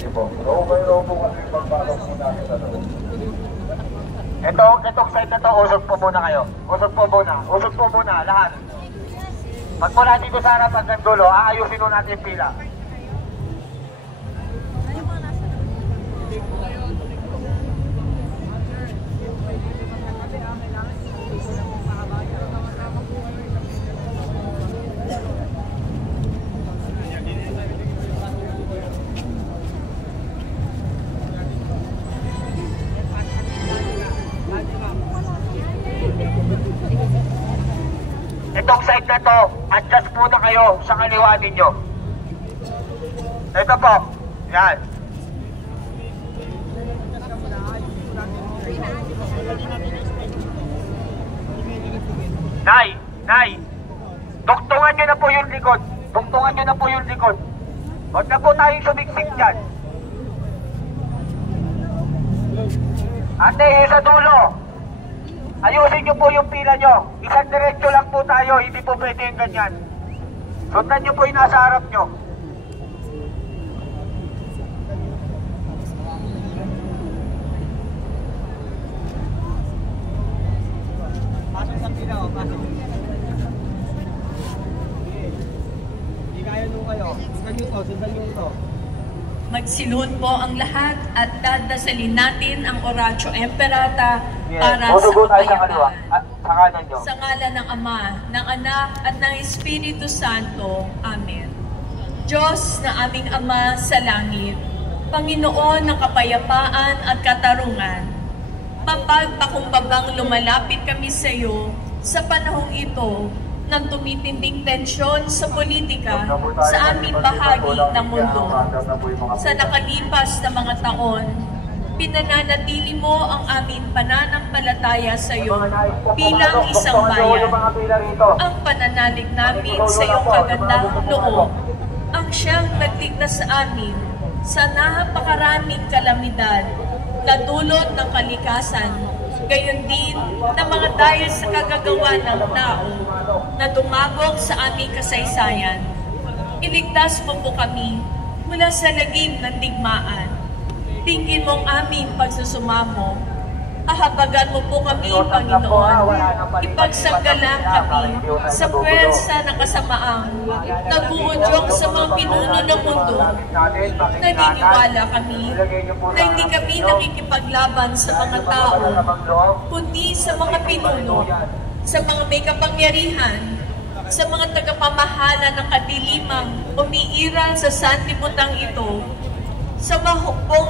Itong side na to, usog po muna kayo. Usog po muna, lahat. Magmula dito sa harap hanggang dulo, aayusin nun natin yung pila. Itong side na to, adjust muna kayo sa kaliwa ninyo. Ito po, yan. Nay, duktungan nyo na po yung likod. Huwag na po tayong sumiksik dyan. Ate, sa dulo. Ayusin nyo po yung pila nyo. Isang diretso lang po tayo, hindi po pwede yung ganyan. Sundan nyo po yung nasa harap nyo. Pasok sa pila o, pasok. Hindi kaya nyo kayo. Sundan nyo ito. Magsilhod po ang lahat at dadasalin natin ang Oratio Imperata para sa kapayapaan. Sa ngalan ng Ama, ng Anak at ng Espiritu Santo. Amen. Diyos na aming Ama sa langit, Panginoon ng kapayapaan at katarungan, mapagpakumbabang lumalapit kami sa iyo sa panahong ito ng tumitinding tensyon sa politika sa aming bahagi ng mundo. Sa nakalipas na mga taon, pinananatili mo ang aming pananampalataya sa iyo bilang isang bayan. Ang pananalig namin sa iyong kagandahang loob ang siyang nagligtas sa amin sa napakaraming kalamidad na dulot ng kalikasan, gayon din na mga dahil sa kagagawa ng tao na dumagok sa aming kasaysayan. Iligtas mo po kami mula sa lagim ng digmaan. Tingin mo ang aming pagsusumamo. Hahabagan mo po kami, Panginoon. Ipagsanggalang kami sa pwersa ng kasamaang nag-uudyok sa mga pinuno ng mundo. Naniniwala kami na hindi kami nakikipaglaban sa mga tao, kundi sa mga pinuno, sa mga may kapangyarihan, sa mga tagapamahala ng kadilimang umiiral sa sanlibutan ito, sa mahukbong